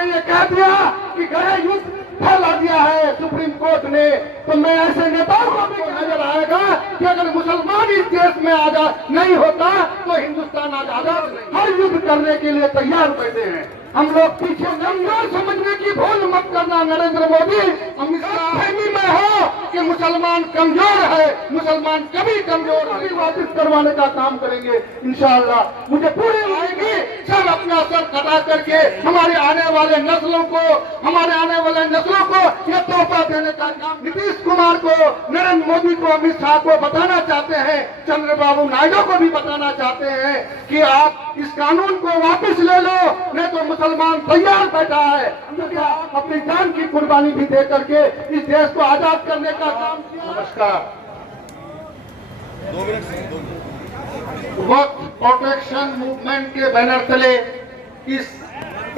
ने ये कह दिया कि गृह युद्ध फैला दिया है सुप्रीम कोर्ट ने, तो मैं ऐसे नेताओं को भी नजर आएगा कि अगर मुसलमान इस देश में आजाद नहीं होता तो हिंदुस्तान आजाद नहीं। हर युद्ध करने के लिए तैयार बैठे हैं हम लोग। पीछे कमजोर समझने की भूल मत करना नरेंद्र मोदी। अमित शाह फहमी में हो कि मुसलमान कमजोर है, मुसलमान कभी कमजोर नहीं। वापस करवाने का काम करेंगे इंशाअल्लाह। मुझे पूरी आएगी सब अपना सर कटा करके हमारे आने वाले नस्लों को ये तोहफा देने का काम नीतीश कुमार को, नरेंद्र मोदी को, अमित शाह को बताना चाहते हैं, चंद्रबाबू नायडू को भी बताना चाहते हैं कि आप इस कानून को वापस ले लो, नहीं तो मुसलमान तैयार बैठा है क्योंकि अपनी जान की कुर्बानी भी दे करके इस देश को आजाद करने का काम किया। नमस्कार। वक्फ प्रोटेक्शन मूवमेंट के बैनर तले इस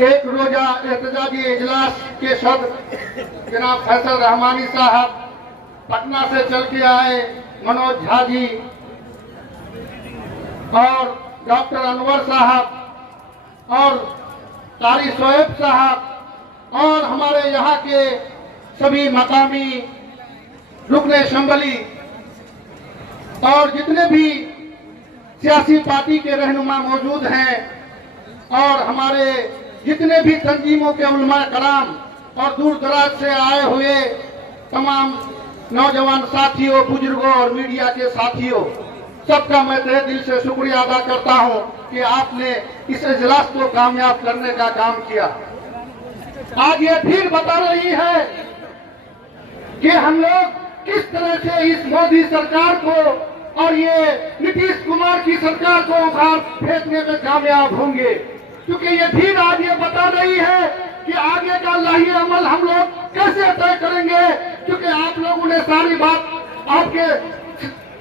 एक रोजा एहतजाजी इजलास के सदर जनाब फैसल रहमानी साहब, पटना से चल के आए मनोज झा जी और डॉक्टर अनवर साहब और कारी शोएब साहब और हमारे यहाँ के सभी मकामी रुकने असेंबली और जितने भी सियासी पार्टी के रहनुमा मौजूद हैं और हमारे जितने भी तंजीमों के उलमा कराम और दूर दराज से आए हुए तमाम नौजवान साथियों, बुजुर्गों और मीडिया के साथियों, सबका मैं तहे दिल से शुक्रिया अदा करता हूं कि आपने इस इजलास को कामयाब करने का काम किया। आज ये फिर बता रही है कि हम लोग किस तरह से इस मोदी सरकार को और ये नीतीश कुमार की सरकार को उखाड़ फेंकने में कामयाब होंगे, क्योंकि ये फिर आज ये बता रही है कि आगे का लाही अमल हम लोग कैसे तय करेंगे, क्योंकि आप लोगों ने सारी बात आपके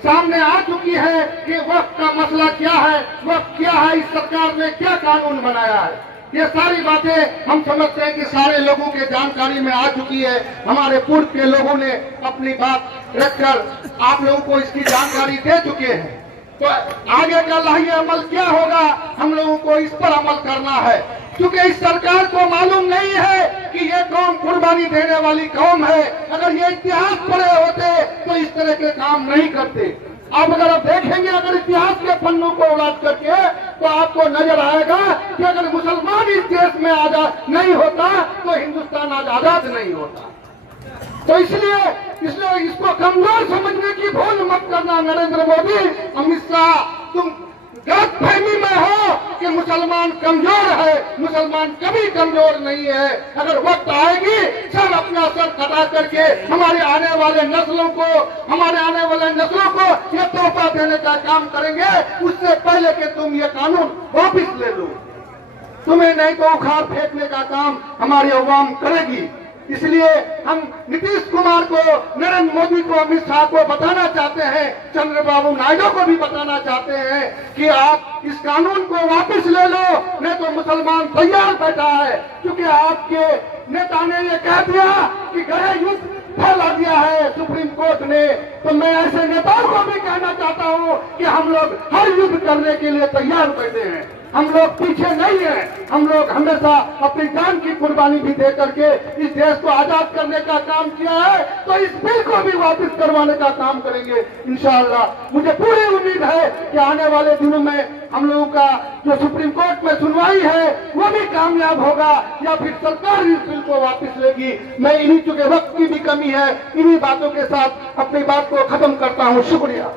सामने आ चुकी है कि वक्त का मसला क्या है, वक्त क्या है, इस सरकार ने क्या कानून बनाया है। ये सारी बातें हम समझते हैं कि सारे लोगों के जानकारी में आ चुकी है। हमारे पूर्व के लोगों ने अपनी बात रखकर आप लोगों को इसकी जानकारी दे चुके हैं। तो आगे का लाही अमल क्या होगा, हम लोगों को इस पर अमल करना है, क्योंकि इस सरकार को मालूम नहीं है कि ये कौम कुर्बानी देने वाली कौम है। अगर ये इतिहास पढ़े होते तो इस तरह के काम नहीं करते। अब अगर आप देखेंगे, अगर इतिहास के पन्नों को उलट करके, तो आपको नजर आएगा कि अगर मुसलमान इस देश में आजाद नहीं होता तो हिंदुस्तान आजाद नहीं होता। तो इसलिए इसको कमजोर समझने की भूल मत करना नरेंद्र मोदी, अमित शाह। तुम गलत फहमी में हो कि मुसलमान कमजोर है, मुसलमान कभी कमजोर नहीं है। अगर वक्त आएगी सब अपना सर कटा करके हमारे आने वाले नस्लों को ये तोहफा देने का काम करेंगे। उससे पहले कि तुम ये कानून वापस ले लो, तुम्हें नहीं तो उखाड़ फेंकने का काम हमारी अवाम करेगी। इसलिए हम नीतीश कुमार को, नरेंद्र मोदी को, अमित शाह को बताना चाहते हैं, चंद्रबाबू नायडू को भी बताना चाहते हैं कि आप इस कानून को वापस ले लो, नहीं तो मुसलमान तैयार बैठा है। क्योंकि आपके नेता ने ये कह दिया कि गृह युद्ध फैला दिया है सुप्रीम कोर्ट ने, तो मैं ऐसे नेताओं को भी कहना चाहता हूं कि हम लोग हर युद्ध करने के लिए तैयार बैठे हैं। हम लोग पीछे नहीं हैं, हम लोग हमेशा अपनी जान की कुर्बानी भी दे करके इस देश को आजाद करने का काम किया है। तो इस बिल को भी वापस करवाने का काम करेंगे इंशाअल्लाह। मुझे पूरी उम्मीद है कि आने वाले दिनों में हम लोगों का जो सुप्रीम कोर्ट में सुनवाई है वो भी कामयाब होगा, या फिर सरकार इस बिल को वापस लेगी। मैं इन्हीं, चूंकि वक्त की भी कमी है, इन्हीं बातों के साथ अपनी बात को खत्म करता हूँ। शुक्रिया।